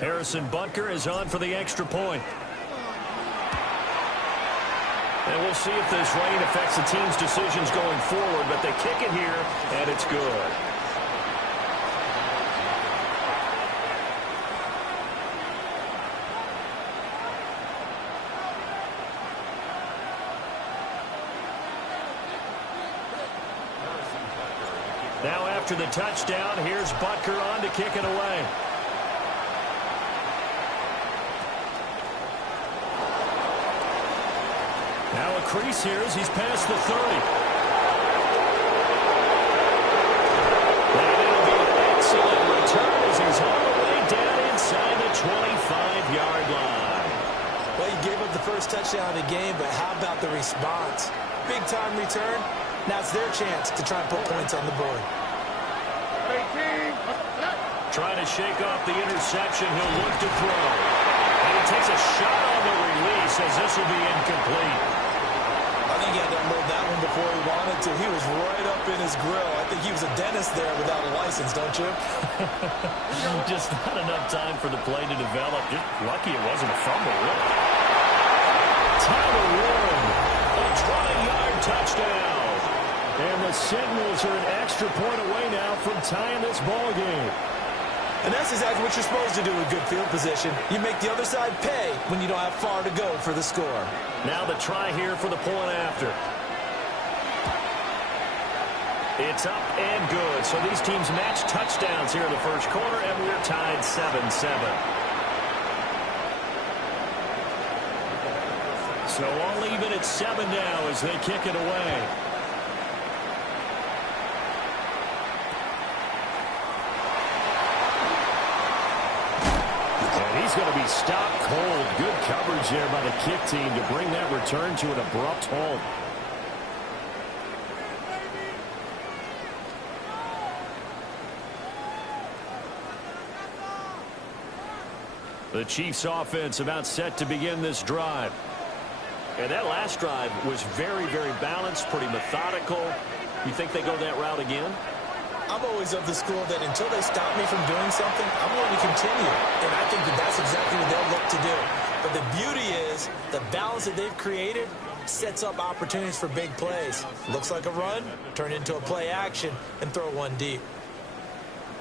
Harrison Butker is on for the extra point. And we'll see if this rain affects the team's decisions going forward, but they kick it here, and it's good. Now after the touchdown, here's Butker on to kick it away. Now a crease here as he's past the 30. And it'll be an excellent return as he's all the way down inside the 25-yard line. Well, he gave up the first touchdown of the game, but how about the response? Big-time return. Now it's their chance to try and put points on the board. Trying to shake off the interception. He'll look to throw. And he takes a shot on the release as this will be incomplete. I think he had to unload that one before he wanted to. He was right up in his grill. I think he was a dentist there without a license, don't you? Just not enough time for the play to develop. Just lucky it wasn't a fumble, really. Tyler Warren, a 20-yard touchdown. And the Sentinels are an extra point away now from tying this ball game. And that's exactly what you're supposed to do with good field position. You make the other side pay when you don't have far to go for the score. Now the try here for the point after. It's up and good. So these teams match touchdowns here in the first quarter, and we're tied 7-7. So all even at 7 now as they kick it away. He's going to be stopped cold. Good coverage there by the kick team to bring that return to an abrupt halt. The Chiefs offense about set to begin this drive. And that last drive was very, very balanced, pretty methodical. You think they go that route again? I'm always of the school that until they stop me from doing something, I'm going to continue. And I think that that's exactly what they'll look to do. But the beauty is the balance that they've created sets up opportunities for big plays. Looks like a run, turn into a play action, and throw one deep.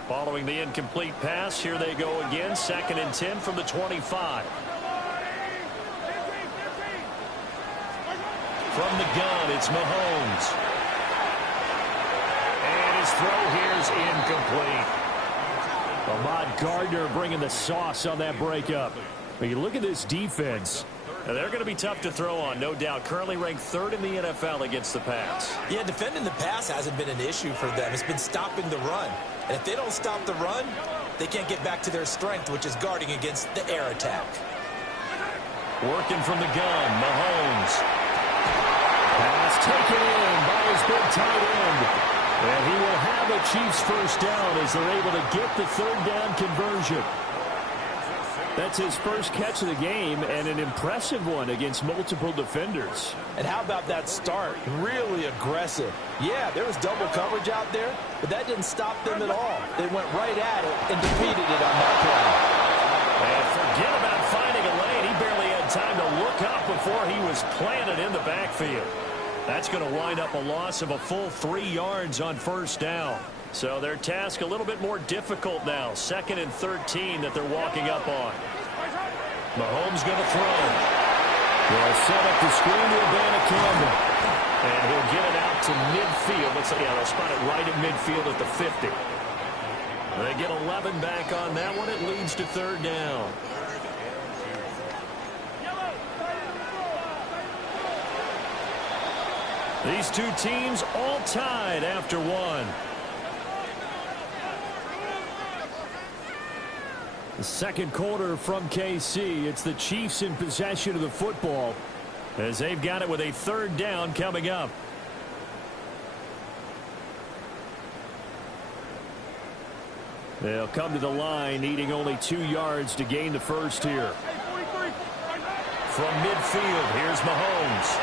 Following the incomplete pass, here they go again. 2nd and 10 from the 25. From the gun, it's Mahomes. His throw here is incomplete. Ahmad Gardner bringing the sauce on that breakup. But you look at this defense. Now they're going to be tough to throw on, no doubt. Currently ranked 3rd in the NFL against the pass. Yeah, defending the pass hasn't been an issue for them. It's been stopping the run. And if they don't stop the run, they can't get back to their strength, which is guarding against the air attack. Working from the gun, Mahomes. Pass taken in by his big tight end. And he will have a Chiefs first down as they're able to get the 3rd down conversion. That's his first catch of the game and an impressive one against multiple defenders. And how about that start? Really aggressive. Yeah, there was double coverage out there, but that didn't stop them at all. They went right at it and defeated it on that play. And forget about finding a lane. He barely had time to look up before he was planted in the backfield. That's going to wind up a loss of a full 3 yards on first down. So their task a little bit more difficult now. 2nd and 13 that they're walking up on. Mahomes going to throw. They'll set up the screen to Urbana Campbell. And he'll get it out to midfield. Looks like, yeah, they'll spot it right at midfield at the 50. They get 11 back on that one. It leads to 3rd down. These two teams all tied after one. The second quarter from KC. It's the Chiefs in possession of the football as they've got it with a 3rd down coming up. They'll come to the line needing only 2 yards to gain the first here. From midfield, here's Mahomes.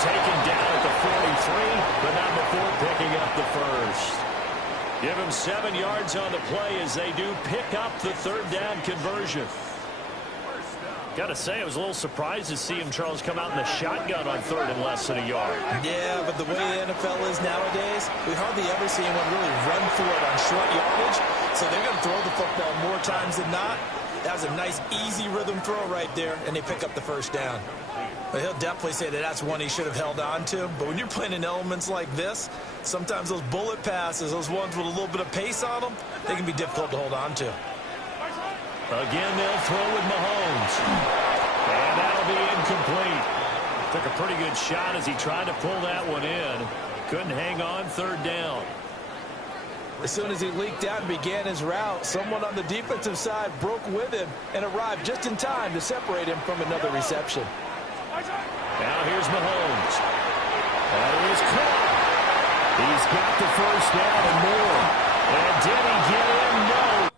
Taken down at the 43, but not before picking up the first. Give him 7 yards on the play as they do pick up the third down conversion. Got to say, I was a little surprised to see him, Charles, come out in the shotgun on third and less than a yard. Yeah, but the way the NFL is nowadays, we hardly ever see anyone really run for it on short yardage. So they're going to throw the football more times than not. That was a nice, easy rhythm throw right there, and they pick up the first down. But he'll definitely say that that's one he should have held on to. But when you're playing in elements like this, sometimes those bullet passes, those ones with a little bit of pace on them, they can be difficult to hold on to. Again, they'll throw with Mahomes. And that'll be incomplete. Took a pretty good shot as he tried to pull that one in. Couldn't hang on third down. As soon as he leaked out and began his route, someone on the defensive side broke with him and arrived just in time to separate him from another reception. Now here's Mahomes. That is caught. He's got the first down and more. And did he get in? No.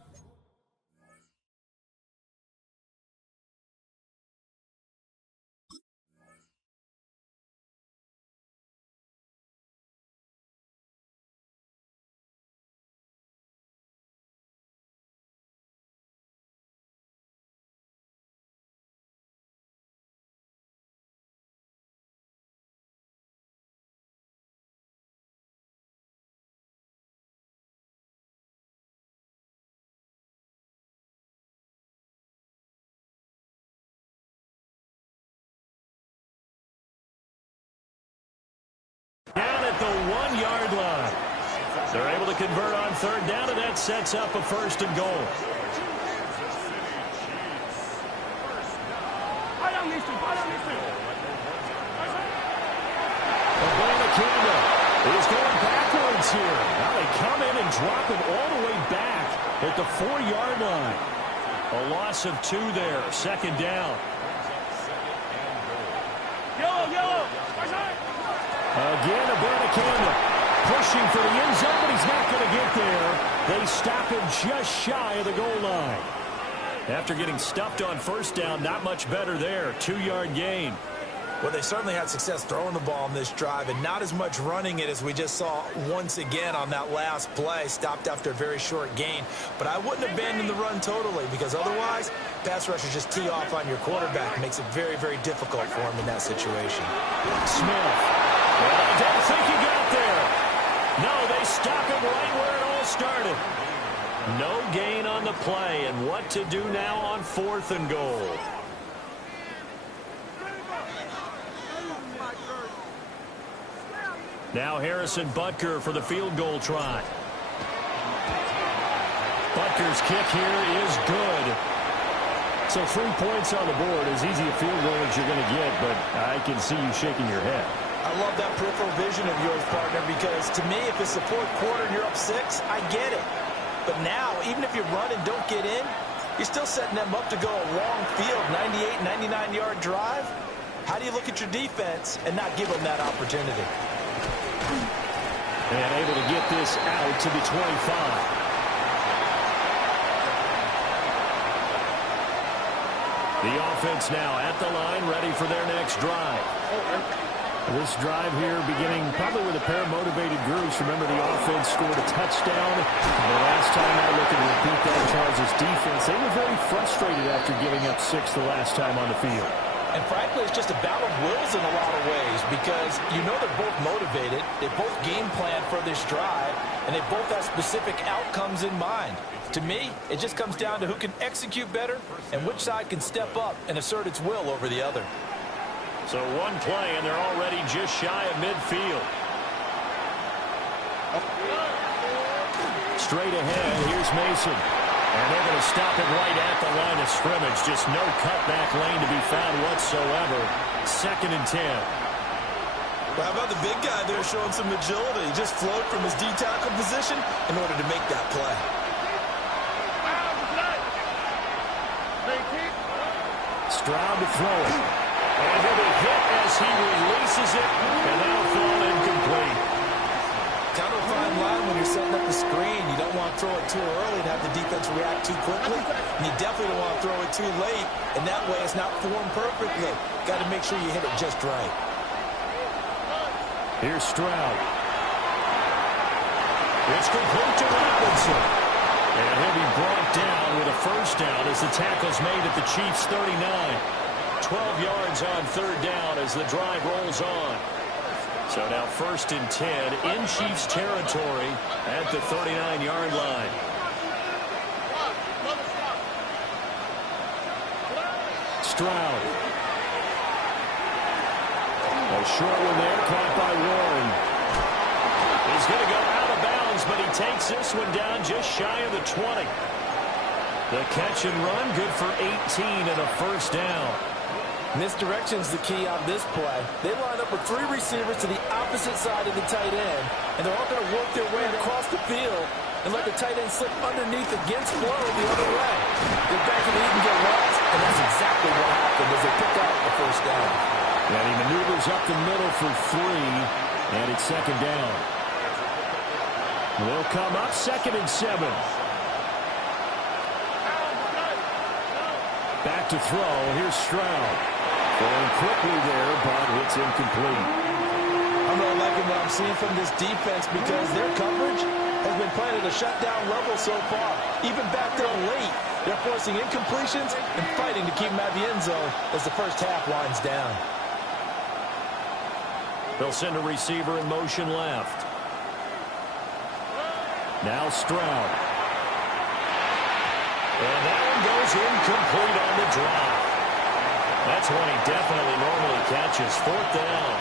Down at the 1-yard line. They're able to convert on third down, and that sets up a first and goal. He's going backwards here. Now they come in and drop him all the way back at the 4-yard line. A loss of 2 there. Second down. Yellow. Again, Abernakanda pushing for the end zone, but he's not going to get there. They stop him just shy of the goal line. After getting stuffed on first down, not much better there. 2-yard gain. Well, they certainly had success throwing the ball in this drive and not as much running it as we just saw once again on that last play. Stopped after a very short gain. But I wouldn't abandon the run totally because otherwise, pass rushers just tee off on your quarterback. Makes it very, very difficult for him in that situation. Smith. Well, I don't think he got there. No, they stop him right where it all started. No gain on the play. And what to do now on 4th and goal? Now Harrison Butker for the field goal try. Butker's kick here is good. So 3 points on the board, as easy a field goal as you're going to get, but I can see you shaking your head. I love that peripheral vision of yours, partner, because to me, if it's the 4th quarter and you're up 6, I get it. But now, even if you run and don't get in, you're still setting them up to go a long field, 98, 99-yard drive. How do you look at your defense and not give them that opportunity? And able to get this out to the 25. The offense now at the line, ready for their next drive. This drive here beginning probably with a pair of motivated groups. Remember, the offense scored a touchdown. The last time I looked at repeat that, Charles' defense, they were very frustrated after giving up 6 the last time on the field. And frankly, it's just a battle of wills in a lot of ways because you know they're both motivated, they both game plan for this drive, and they both have specific outcomes in mind. To me, it just comes down to who can execute better and which side can step up and assert its will over the other. So one play, and they're already just shy of midfield. Straight ahead, here's Mason. And they're going to stop him right at the line of scrimmage. Just no cutback lane to be found whatsoever. 2nd and 10. Well, how about the big guy there showing some agility? He just flowed from his D-tackle position in order to make that play. Stroud to throw it. And he'll be hit as he releases it. And that'll fall incomplete. Kind of a fine line when you're setting up the screen. You don't want to throw it too early and have the defense react too quickly. And you definitely don't want to throw it too late. And that way it's not formed perfectly. Got to make sure you hit it just right. Here's Stroud. It's complete to Robinson. And he'll be brought down with a first down as the tackle's made at the Chiefs' 39. 12 yards on third down as the drive rolls on. So now 1st and 10 in Chiefs territory at the 39-yard line. Stroud. A short one there, caught by Warren. He's going to go out of bounds, but he takes this one down just shy of the 20. The catch and run, good for 18 and a first down. Misdirection's the key on this play. They line up with 3 receivers to the opposite side of the tight end, and they're all going to work their way across the field and let the tight end slip underneath against flow the other way. They're banking they can get lost, and that's exactly what happened as they pick up the first down. And he maneuvers up the middle for 3, and it's 2nd down. They'll come up 2nd and 7. Back to throw. Here's Stroud. Going quickly there, but it's incomplete. I'm really liking what I'm seeing from this defense because their coverage has been playing at a shutdown level so far. Even back down late, they're forcing incompletions and fighting to keep them out of the end zone as the first half winds down. They'll send a receiver in motion left. Now Stroud. And that one goes incomplete on the drop. That's one he definitely normally catches. 4th down.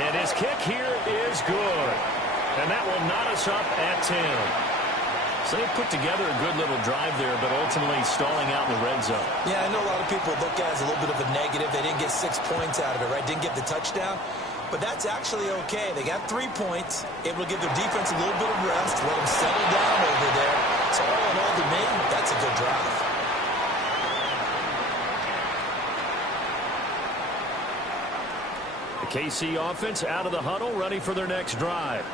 And his kick here is good. And that will knot us up at 10. So they put together a good little drive there, but ultimately stalling out in the red zone. Yeah, I know a lot of people look at it as a little bit of a negative. They didn't get 6 points out of it, right? Didn't get the touchdown. But that's actually okay. They got 3 points, able to give their defense a little bit of rest, let them settle down over there. So all in all, to me, that's a good drive. The KC offense out of the huddle, ready for their next drive.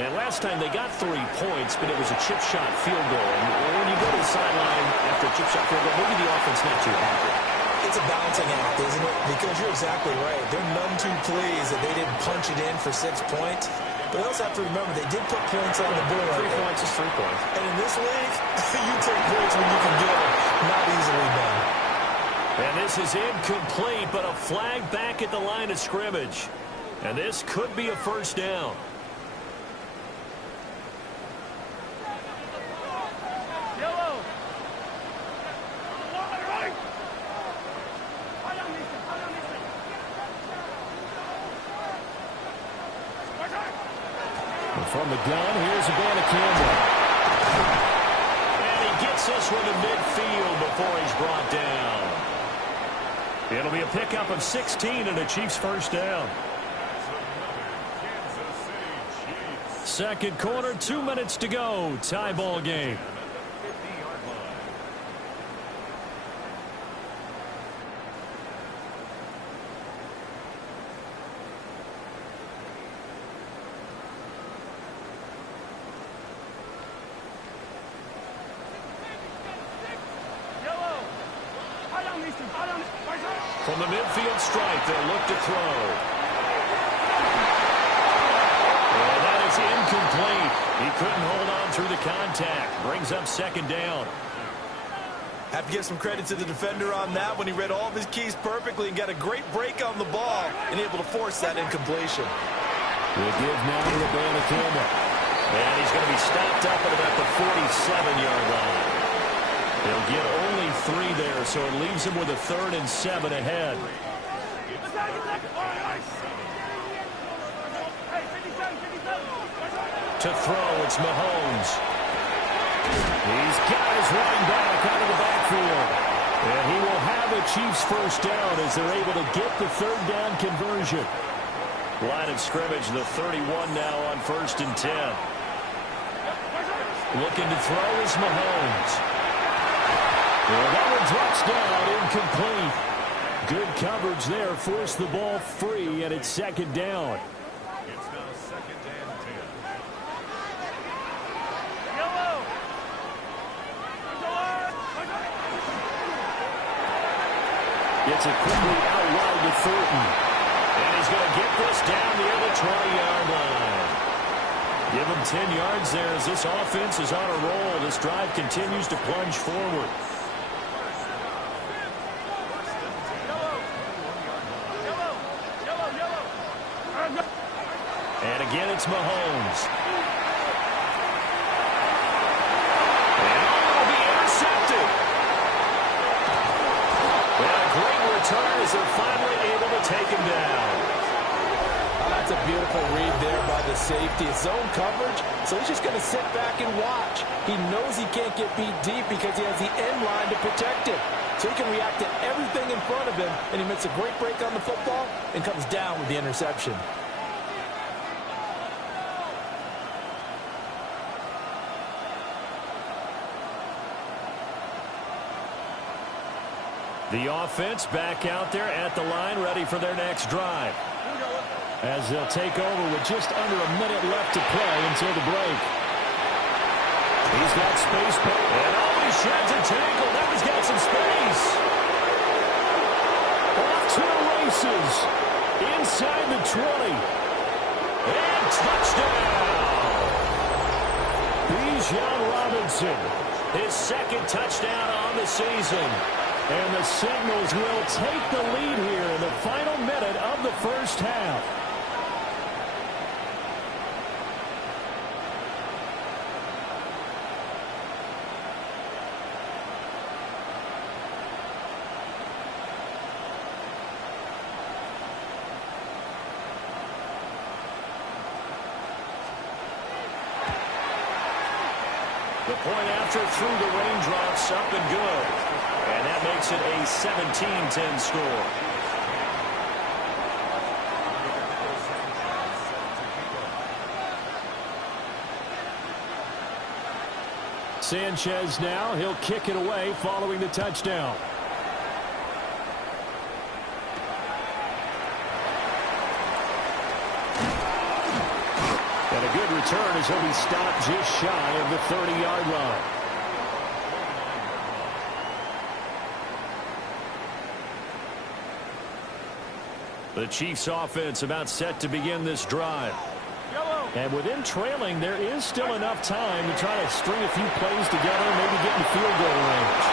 And last time they got 3 points, but it was a chip shot field goal. And when you go to the sideline after a chip shot field goal, maybe the offense not too happy. It's a balancing act, isn't it? Because you're exactly right. They're none too pleased that they didn't punch it in for 6 points. But they also have to remember they did put points on the board. 3 points is 3 points. And in this league, you take points when you can get them. Not easily done. And this is incomplete, but a flag back at the line of scrimmage. And this could be a first down. From the gun, here's a ball to Campbell. And he gets this one to midfield before he's brought down. It'll be a pickup of 16 and a Chiefs first down. 2nd quarter, 2 minutes to go. Tie ball game. From the midfield stripe, they'll look to throw. And that is incomplete. He couldn't hold on through the contact. Brings up 2nd down. Have to give some credit to the defender on that when he read all of his keys perfectly and got a great break on the ball and able to force that incompletion. We'll give now to the ball to Campbell. And he's going to be stopped up at about the 47-yard line. They'll get only 3 there, so it leaves him with a 3rd and 7 ahead. To throw, it's Mahomes. He's got his running back out of the backfield. And he will have a Chiefs first down as they're able to get the 3rd down conversion. Line of scrimmage, the 31 now on 1st and 10. Looking to throw is Mahomes. Well, that one drops down, incomplete. Good coverage there, forced the ball free, and it's 2nd down. It's now 2nd and 10. Gets it quickly out wide to Thornton. And he's going to get this down near the 20-yard line. Give him 10 yards there as this offense is on a roll. This drive continues to plunge forward. And again, it's Mahomes. And it'll be intercepted. And a great return as they're finally able to take him down. That's a beautiful read there by the safety. It's zone coverage, so he's just going to sit back and watch. He knows he can't get beat deep because he has the end line to protect him. So he can react to everything in front of him, and he makes a great break on the football and comes down with the interception. The offense back out there at the line, ready for their next drive. As they'll take over with just under a minute left to play until the break. He's got space. And he sheds a tackle. Now he's got some space. Off to the races. Inside the 20. And touchdown. Bijan Robinson. His second touchdown on the season. And the Sentinels will take the lead here in the final minute of the first half. The point after through the raindrops, up and good. And that makes it a 17-10 score. Sanchez now, he'll kick it away following the touchdown. And a good return as he'll be stopped just shy of the 30-yard line. The Chiefs offense about set to begin this drive. And within trailing, there is still enough time to try to string a few plays together, maybe get in field goal range.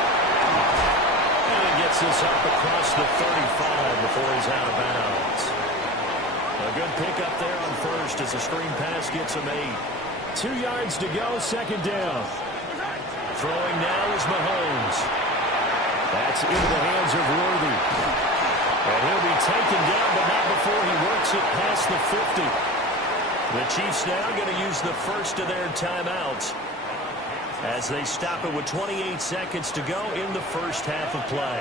And he gets this up across the 35 before he's out of bounds. A good pickup there on first as the screen pass gets him 8. 2 yards to go, second down. Throwing now is Mahomes. That's into the hands of Worthy. And he'll be taken down, but not before he works it past the 50. The Chiefs now going to use the first of their timeouts as they stop it with 28 seconds to go in the first half of play.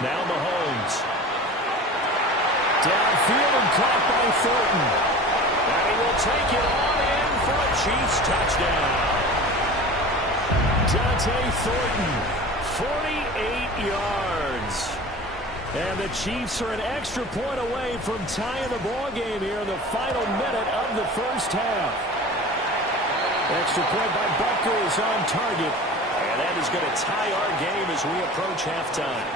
Now Mahomes. Downfield and caught by Thornton. And he will take it on in for a Chiefs touchdown. Dante Thornton, 48 yards. And the Chiefs are an extra point away from tying the ball game here in the final minute of the first half. Extra point by Butker is on target. And that is going to tie our game as we approach halftime.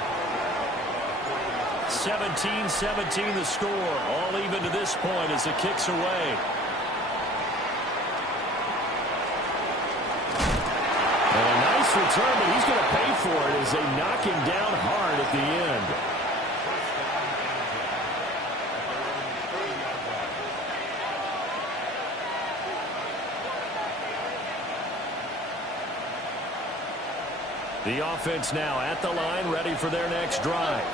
17-17 the score. All even to this point as the kick's away. And a nice return, but he's going to pay for it as they knock him down hard at the end. The offense now at the line, ready for their next drive.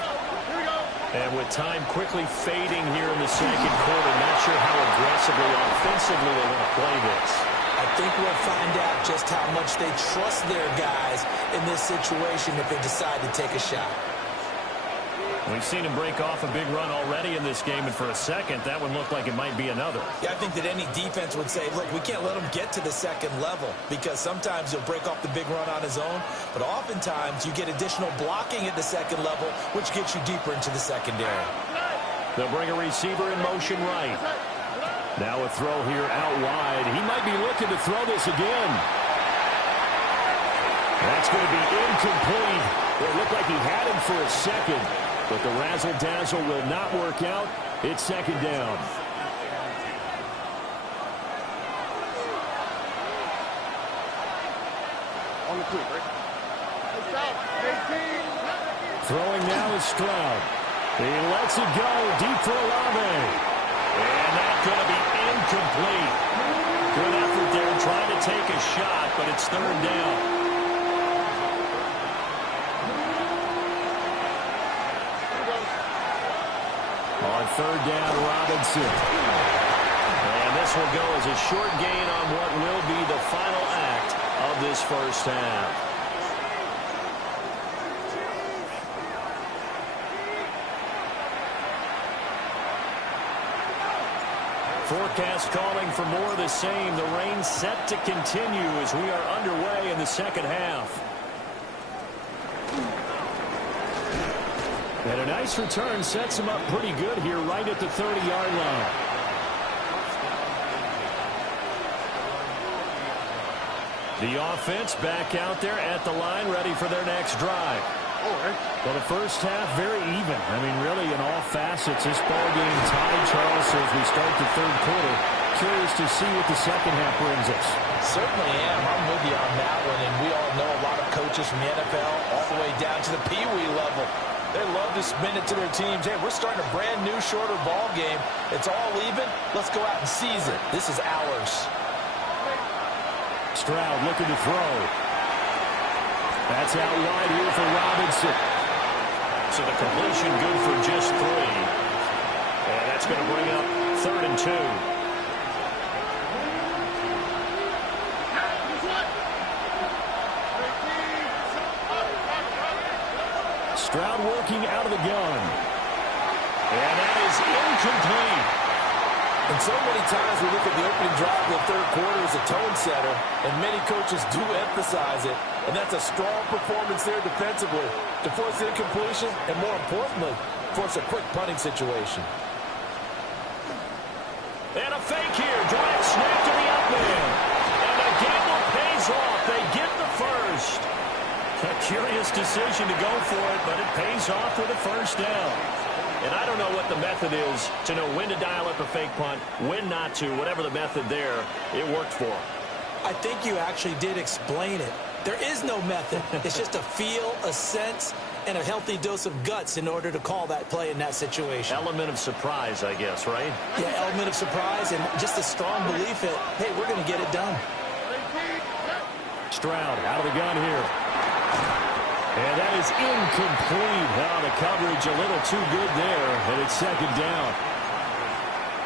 And with time quickly fading here in the second quarter, not sure how aggressively, offensively they want to play this. I think we'll find out just how much they trust their guys in this situation if they decide to take a shot. We've seen him break off a big run already in this game, and for a second, that one looked like it might be another. Yeah, I think that any defense would say, look, we can't let him get to the second level because sometimes he'll break off the big run on his own, but oftentimes you get additional blocking at the second level, which gets you deeper into the secondary. They'll bring a receiver in motion right. Now a throw here out wide. He might be looking to throw this again. That's going to be incomplete. It looked like he had him for a second, but the razzle-dazzle will not work out. It's second down. On the two, right? Throwing now is Stroud. He lets it go deep for Olave. And that's going to be incomplete. Good effort there trying to take a shot, but it's third down. On third down, Robinson. And this will go as a short gain on what will be the final act of this first half. Forecast calling for more of the same. The rain set to continue as we are underway in the second half. And a nice return sets him up pretty good here right at the 30-yard line. The offense back out there at the line, ready for their next drive. Well, the first half, very even. I mean, really, in all facets, this ball game tied, Charles, so as we start the third quarter. Curious to see what the second half brings us. Certainly am. I'm with you on that one, and we all know a lot of coaches from the NFL all the way down to the Pee-wee level. They love to spin it to their teams. Hey, we're starting a brand new, shorter ball game. It's all even. Let's go out and seize it. This is ours. Stroud looking to throw. That's out wide here for Robinson. So the completion good for just 3. And that's going to bring up 3rd and 2. Stroud working out of the gun. And that is incomplete. And so many times we look at the opening drive of the third quarter as a tone setter, and many coaches do emphasize it, and that's a strong performance there defensively to force the incompletion and, more importantly, force a quick punting situation. And a fake here. Direct snap to the up man. And the gamble pays off. They get the first. A curious decision to go for it, but it pays off with a first down. And I don't know what the method is to know when to dial up a fake punt, when not to, whatever the method there, it worked for him. I think you actually did explain it. There is no method. It's just a feel, a sense, and a healthy dose of guts in order to call that play in that situation. Element of surprise, I guess, right? Yeah, element of surprise and just a strong belief that, hey, we're going to get it done. Stroud out of the gun here. And that is incomplete. Oh, the coverage a little too good there, and it's second down.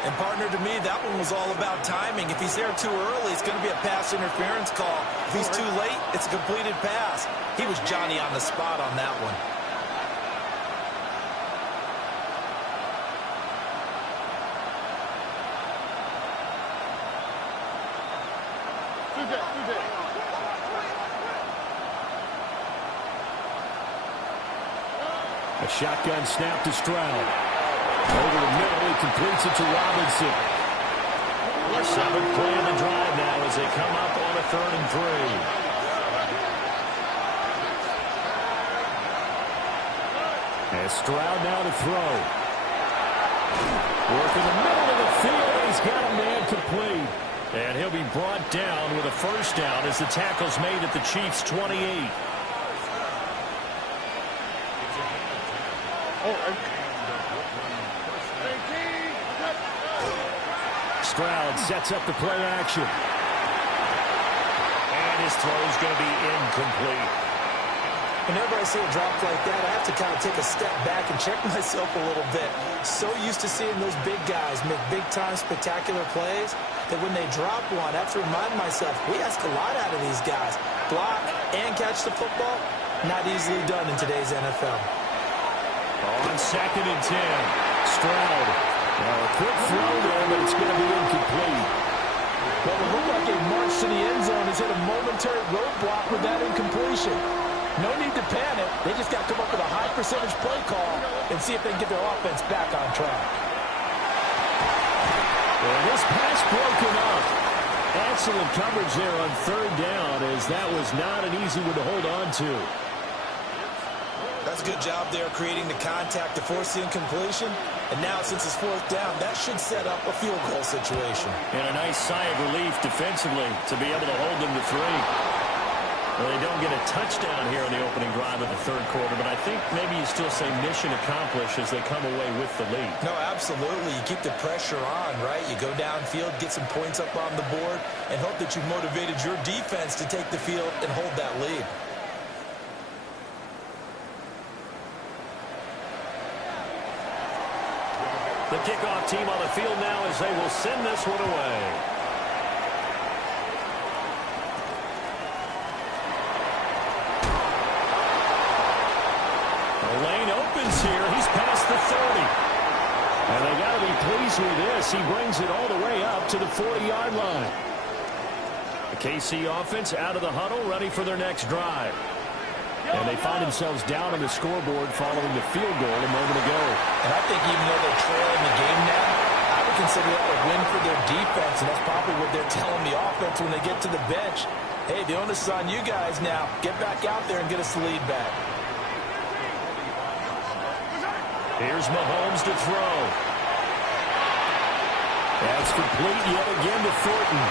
And, partner, to me, that one was all about timing. If he's there too early, it's going to be a pass interference call. If he's too late, it's a completed pass. He was Johnny on the spot on that one. A shotgun snap to Stroud. Over the middle, he completes it to Robinson. Our 7th play of the drive now as they come up on a 3rd and 3. And Stroud now to throw. Work in the middle of the field. He's got a man complete. And he'll be brought down with a first down as the tackle's made at the Chiefs' 28. Stroud sets up the play action. And his throw is going to be incomplete. Whenever I see a drop like that, I have to kind of take a step back and check myself a little bit. So used to seeing those big guys make big-time spectacular plays that when they drop one, I have to remind myself, we ask a lot out of these guys. Block and catch the football, not easily done in today's NFL. On 2nd and 10, Stroud. Now a quick throw there, but it's going to be incomplete. Well, it looked like a march to the end zone has hit a momentary roadblock with that incompletion. No need to panic. They just got to come up with a high percentage play call and see if they can get their offense back on track. And this pass broken up. Excellent coverage there on 3rd down, as that was not an easy one to hold on to. That's a good job there creating the contact to force the incompletion. And now, since it's fourth down, that should set up a field goal situation. And a nice sigh of relief defensively to be able to hold them to 3. Well, they don't get a touchdown here on the opening drive of the third quarter, but I think maybe you still say mission accomplished as they come away with the lead. No, absolutely. You keep the pressure on, right? You go downfield, get some points up on the board, and hope that you've motivated your defense to take the field and hold that lead. The kickoff team on the field now as they will send this one away. The lane opens here. He's past the 30. And they got to be pleased with this. He brings it all the way up to the 40-yard line. The KC offense out of the huddle, ready for their next drive. And they find themselves down on the scoreboard following the field goal a moment ago. And I think even though they're trailing the game now, I would consider that a win for their defense, and that's probably what they're telling the offense when they get to the bench. Hey, the onus is on you guys now. Get back out there and get us the lead back. Here's Mahomes to throw. That's complete yet again to Thornton.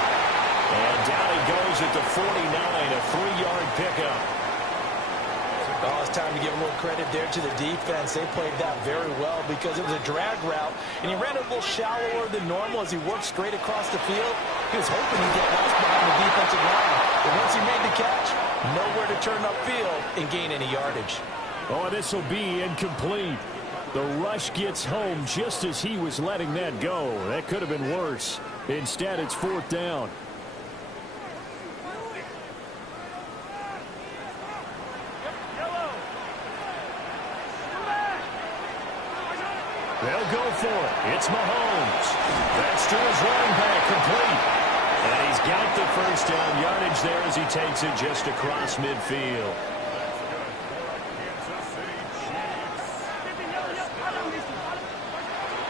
And down he goes at the 49, a 3-yard pickup. Well, it's time to give a little credit there to the defense. They played that very well because it was a drag route, and he ran it a little shallower than normal as he worked straight across the field. He was hoping he'd get lost behind the defensive line, but once he made the catch, nowhere to turn upfield and gain any yardage. Oh, this will be incomplete. The rush gets home just as he was letting that go. That could have been worse. Instead, it's fourth down. They'll go for it. It's Mahomes. That's to his running back, complete. And he's got the first down yardage there as he takes it just across midfield.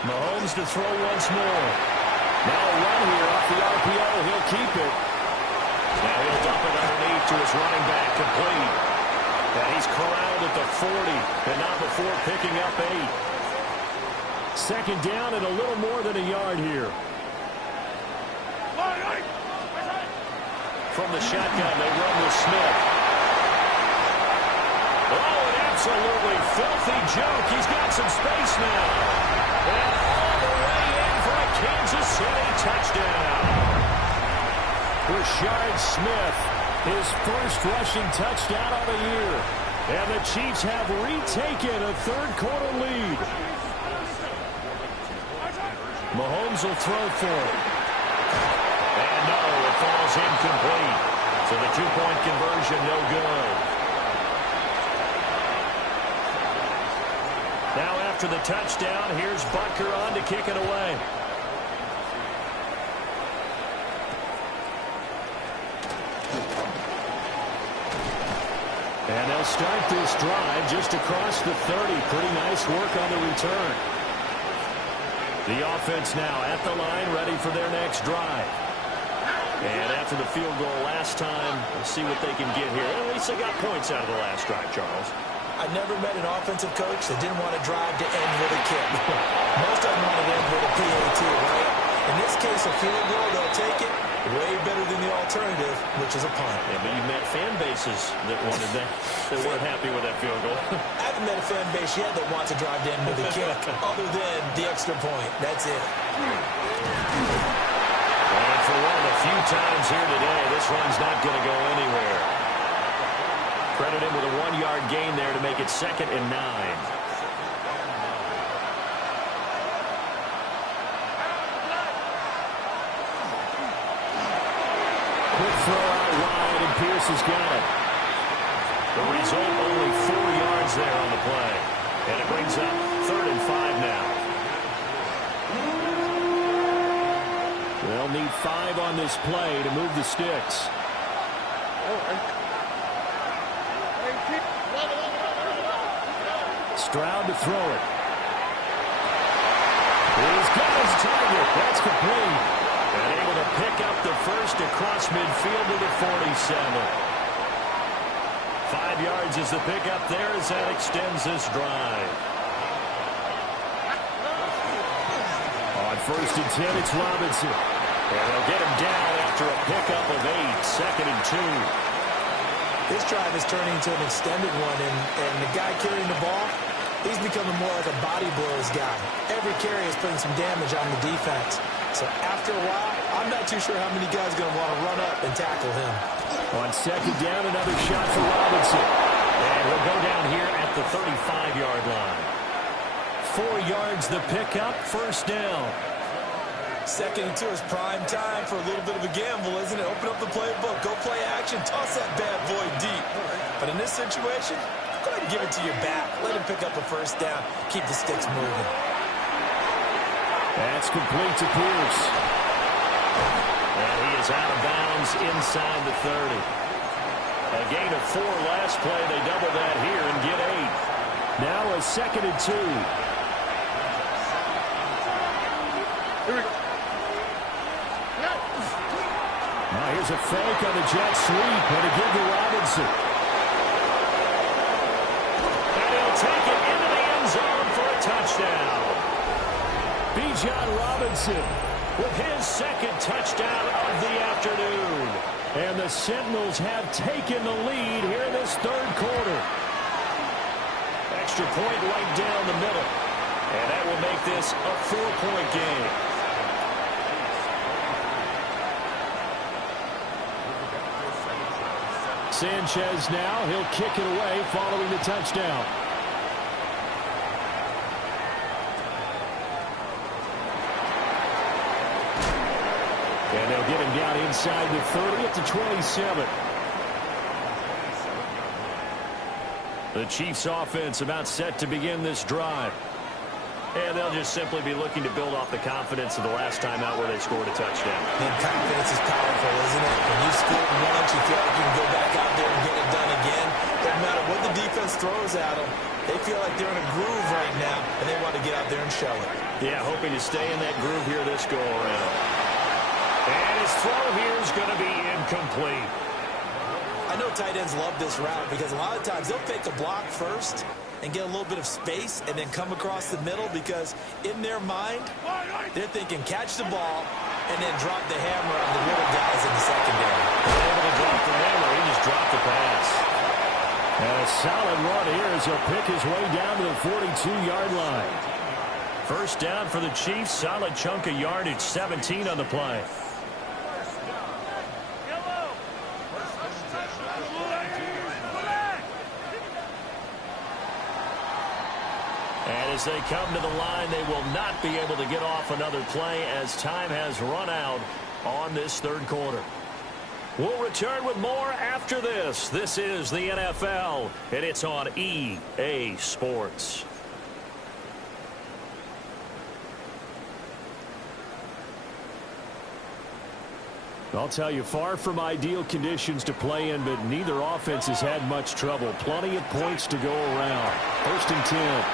Mahomes to throw once more. Now a run here off the RPO. He'll keep it. Now he'll dump it underneath to his running back, complete. And he's corralled at the 40, but not before picking up 8. Second down and a little more than a yard here. From the shotgun, they run with Smith. Oh, an absolutely filthy joke. He's got some space now. And all the way in for a Kansas City touchdown. Rashard Smith, his first rushing touchdown of the year. And the Chiefs have retaken a third-quarter lead. Mahomes will throw for it. And no, it falls incomplete. So the two-point conversion, no good. Now after the touchdown, here's Butker on to kick it away. And they'll start this drive just across the 30. Pretty nice work on the return. The offense now at the line, ready for their next drive. And after the field goal last time, we'll see what they can get here. At least they got points out of the last drive, Charles. I never met an offensive coach that didn't want to drive to end with a kick. Most of them want to end with a PAT, right? In this case, a field goal, they'll take it. Way better than the alternative, which is a punt. Yeah, but you met fan bases that wanted that, that weren't happy with that field goal. I haven't met a fan base yet that wants to drive to end with a kick, other than the extra point. That's it. And for one of the few times here today, this run's not going to go anywhere. Credit him with a 1-yard gain there to make it 2nd and 9. Quick throw out wide, and Pierce has got it. The result, only 4 yards there on the play. And it brings up 3rd and 5 now. They'll need 5 on this play to move the sticks. Stroud to throw it. He's got his target. That's complete. And able to pick up the first across midfield to the 47. 5 yards is the pickup there as that extends this drive. On 1st and 10, it's Robinson. And they'll get him down after a pickup of 8, 2nd and 2. This drive is turning into an extended one, and the guy carrying the ball, he's becoming more like a body blows guy. Every carry is putting some damage on the defense. So after a while, I'm not too sure how many guys are going to want to run up and tackle him. On 2nd down, another shot for Robinson. And he'll go down here at the 35-yard line. 4 yards the pickup, 1st down. 2nd and 2 is prime time for a little bit of a gamble, isn't it? Open up the playbook, go play action, toss that bad boy deep. But in this situation, go ahead and give it to your back. Let him pick up a 1st down. Keep the sticks moving. That's complete to Pierce. And he is out of bounds inside the 30. A gain of 4 last play. They double that here and get 8. Now a 2nd and 2. Here we go. Now here's a fake on the jet sweep. And a give to Robinson. And he'll take it into the end zone for a touchdown. Bijan Robinson with his 2nd touchdown of the afternoon. And the Sentinels have taken the lead here in this 3rd quarter. Extra point right down the middle. And that will make this a 4-point game. Sanchez now, he'll kick it away following the touchdown. And they'll get him down inside the 30 at the 27. The Chiefs offense about set to begin this drive. And they'll just simply be looking to build off the confidence of the last time out where they scored a touchdown. And confidence is powerful, isn't it? When you score once, you feel like you can go back out there and get it done again. Doesn't matter what the defense throws at them. They feel like they're in a groove right now, and they want to get out there and show it. Yeah, hoping to stay in that groove here this go-around. And his throw here is going to be incomplete. I know tight ends love this route because a lot of times they'll fake a block first and get a little bit of space and then come across the middle because in their mind, they're thinking catch the ball and then drop the hammer on the little guys in the secondary. Able to drop the hammer. He just dropped the pass. And a solid run here as he'll pick his way down to the 42-yard line. 1st down for the Chiefs. Solid chunk of yardage. 17 on the play. And as they come to the line, they will not be able to get off another play as time has run out on this 3rd quarter. We'll return with more after this. This is the NFL, and it's on EA Sports. I'll tell you, far from ideal conditions to play in, but neither offense has had much trouble. Plenty of points to go around. 1st and 10.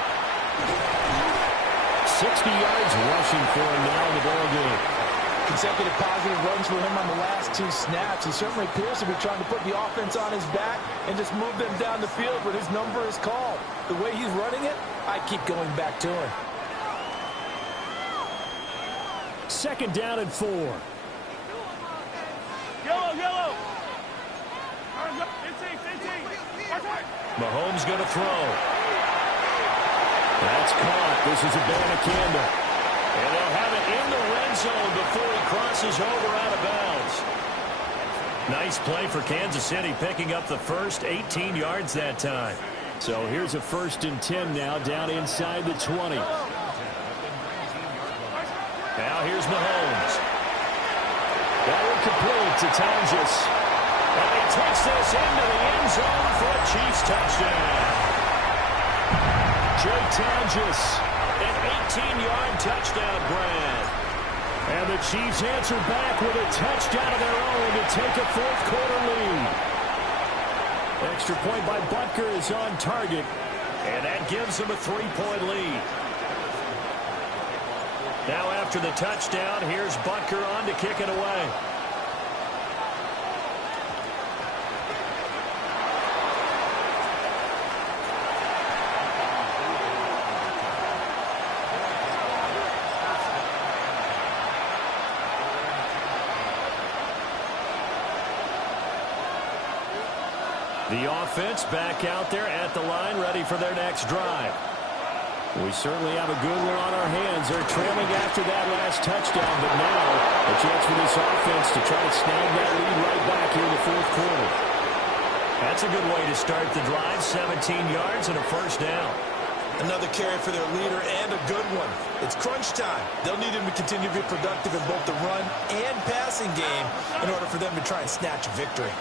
60 yards rushing for him now in the ball game. Consecutive positive runs for him on the last 2 snaps. He certainly appears to be trying to put the offense on his back and just move them down the field when his number is called. The way he's running it, I keep going back to him. 2nd down and 4. Yellow. Mahomes going to throw. That's caught. This is a Abanikanda. And they'll have it in the red zone before he crosses over out of bounds. Nice play for Kansas City, picking up the first 18 yards that time. So here's a 1st and 10 now, down inside the 20. Now here's Mahomes. That will complete to Townsend. And he takes this into the end zone for a Chiefs touchdown. Jay Townsend, an 18-yard touchdown grab. And the Chiefs answer back with a touchdown of their own to take a 4th quarter lead. Extra point by Butker is on target, and that gives them a 3-point lead. Now after the touchdown, here's Butker on to kick it away. The offense back out there at the line, ready for their next drive. We certainly have a good one on our hands. They're trailing after that last touchdown, but now a chance for this offense to try to snag that lead right back here in the fourth quarter. That's a good way to start the drive. 17 yards and a first down. Another carry for their leader and a good one. It's crunch time. They'll need him to continue to be productive in both the run and passing game in order for them to try and snatch a victory.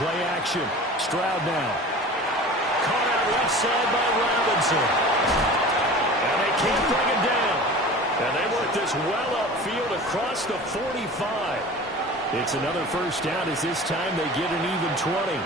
Play action. Stroud now. Caught out left side by Robinson. And they can't bring him down. And they work this well upfield across the 45. It's another first down as this time they get an even 20.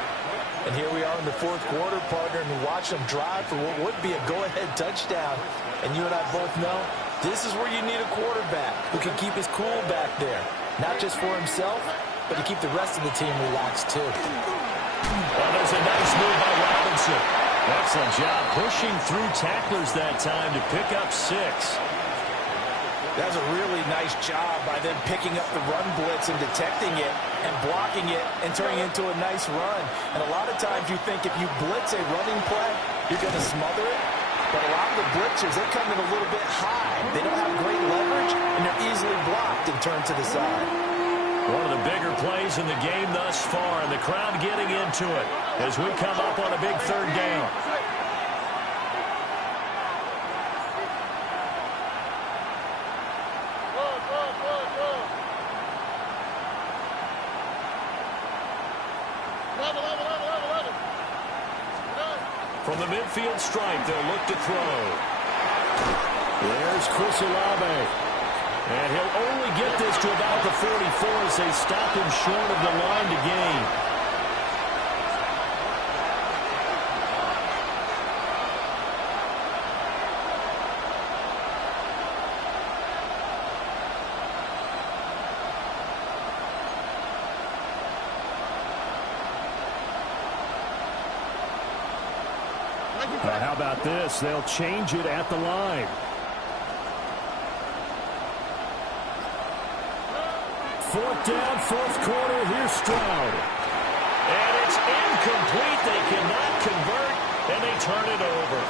And here we are in the fourth quarter, partner, and watch them drive for what would be a go-ahead touchdown. And you and I both know this is where you need a quarterback who can keep his cool back there. Not just for himself, but to keep the rest of the team relaxed, too. Well, there's a nice move by Robinson. Excellent job pushing through tacklers that time to pick up 6. That's a really nice job by them picking up the run blitz and detecting it and blocking it and turning it into a nice run. And a lot of times you think if you blitz a running play, you're going to smother it. But a lot of the blitzers, they come in a little bit high. They don't have great leverage, and they're easily blocked and turned to the side. One of the bigger plays in the game thus far, and the crowd getting into it as we come up on a big third down. From the midfield stripe, they'll look to throw. There's Chris Olave. And he'll only get this to about the 44 as they stop him short of the line to gain. How about this? They'll change it at the line. Fourth down, fourth quarter. Here's Stroud. And it's incomplete. They cannot convert, and they turn it over.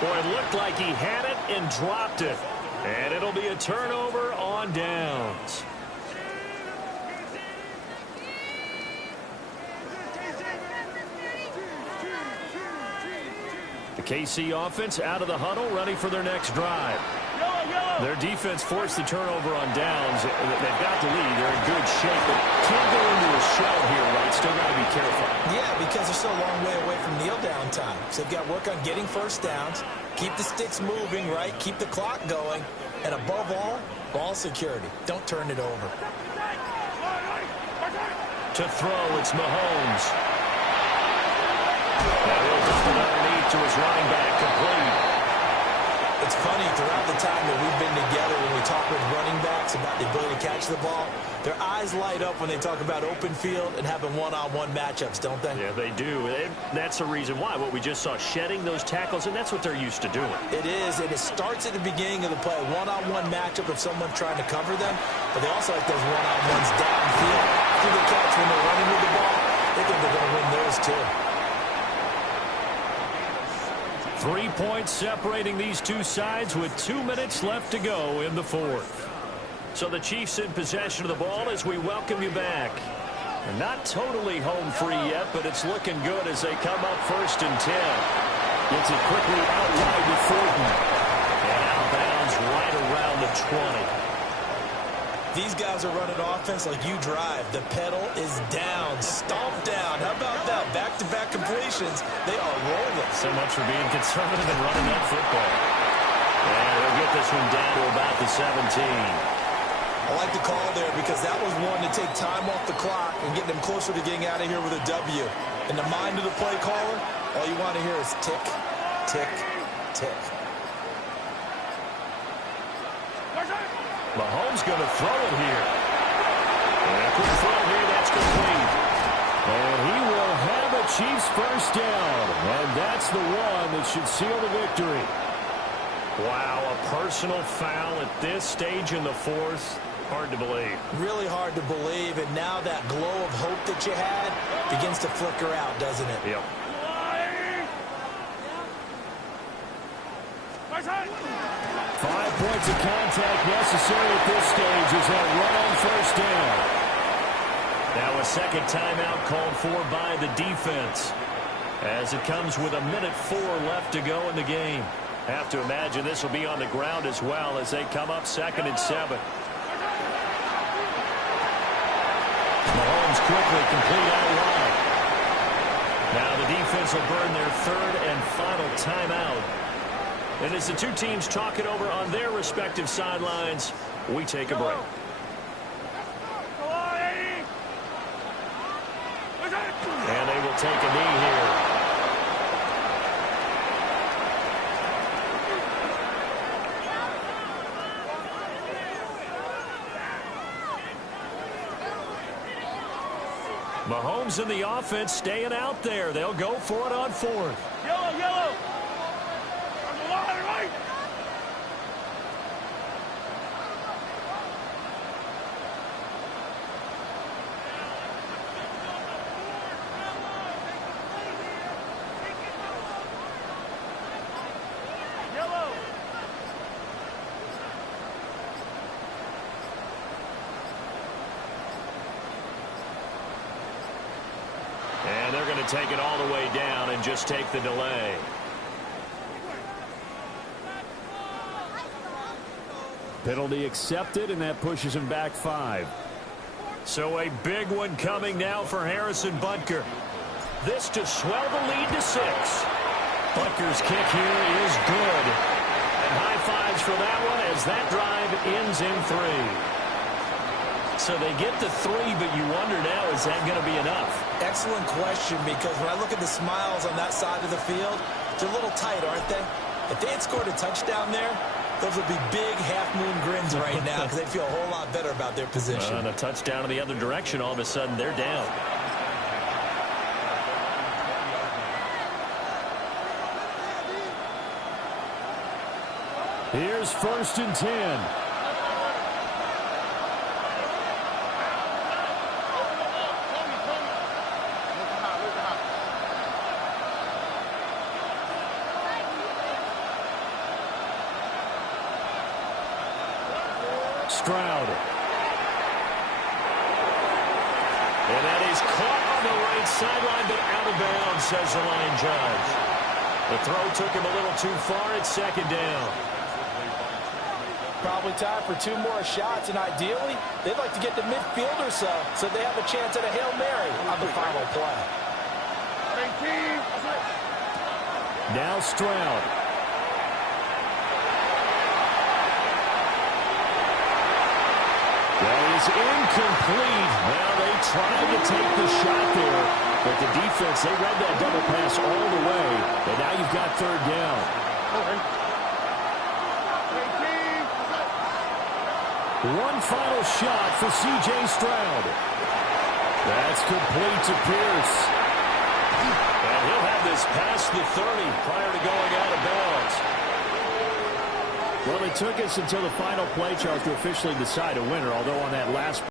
Boy, it looked like he had it and dropped it. And it'll be a turnover on downs. The KC offense out of the huddle, ready for their next drive. Their defense forced the turnover on downs. They've got the lead. They're in good shape, but can't go into a shell here, right? Still got to be careful. Yeah, because they're still a long way away from kneel down time. So they've got to work on getting first downs, keep the sticks moving, right? Keep the clock going. And above all, ball security. Don't turn it over. To throw, it's Mahomes. And he'll dump it underneath to his running back, complete. It's funny, throughout the time that we've been together, when we talk with running backs about the ability to catch the ball, their eyes light up when they talk about open field and having one-on-one matchups, don't they? Yeah, they do. That's the reason why. What we just saw, shedding those tackles, and that's what they're used to doing. It is, and it starts at the beginning of the play. One-on-one matchup of someone trying to cover them, but they also like those one-on-ones downfield. After the catch, when they're running with the ball, they think they're going to win those too. 3 points separating these two sides with 2 minutes left to go in the fourth. So the Chiefs in possession of the ball as we welcome you back. And not totally home free yet, but it's looking good as they come up 1st and 10. Gets it quickly out wide to Thornton. And out of bounds right around the 20. These guys are running offense like you drive. The pedal is down, stomp down. How about that? Back-to-back completions. They are rolling. So much for being conservative and running that football. And they'll get this one down to about the 17. I like the call there because that was one to take time off the clock and get them closer to getting out of here with a W. In the mind of the play caller, all you want to hear is tick, tick, tick. Mahomes going to throw it here. And a quick throw here, that's complete. And he will have a Chiefs first down. And that's the one that should seal the victory. Wow, a personal foul at this stage in the fourth. Hard to believe. Really hard to believe, and now that glow of hope that you had begins to flicker out, doesn't it? Yep. 5 points of contact necessary at this stage as that run on first down. Now a second timeout called for by the defense as it comes with 1:04 left to go in the game. Have to imagine this will be on the ground as well as they come up 2nd and 7. Mahomes quickly complete out wide. Now the defense will burn their 3rd and final timeout. And as the two teams talk it over on their respective sidelines, we take a break. And they will take a knee here. Mahomes and the offense staying out there. They'll go for it on 4th. Yellow, yellow. On the line, right. Yellow. And they're going to take it all the way down and just take the delay. Penalty accepted, and that pushes him back 5. So a big one coming now for Harrison Butker. This to swell the lead to 6. Butker's kick here is good. And high fives for that one as that drive ends in 3. So they get to 3, but you wonder now, is that going to be enough? Excellent question, because when I look at the smiles on that side of the field, they're a little tight, aren't they? If they had scored a touchdown there, those would be big half-moon grins right now because they feel a whole lot better about their position. And a touchdown in the other direction, all of a sudden they're down. Here's 1st and 10. Stroud. And that is caught on the right sideline, but out of bounds, says the line judge. The throw took him a little too far at 2nd down. Probably time for 2 more shots, and ideally, they'd like to get the midfield or so they have a chance at a Hail Mary on the final play. Now Stroud. That is incomplete. Well, they tried to take the shot there, but the defense, they read that double pass all the way, and now you've got 3rd down. One final shot for C.J. Stroud. That's complete to Pierce. And he'll have this past the 30 prior to going out of bounds. Well, it took us until the final play, Charles, to officially decide a winner, although on that last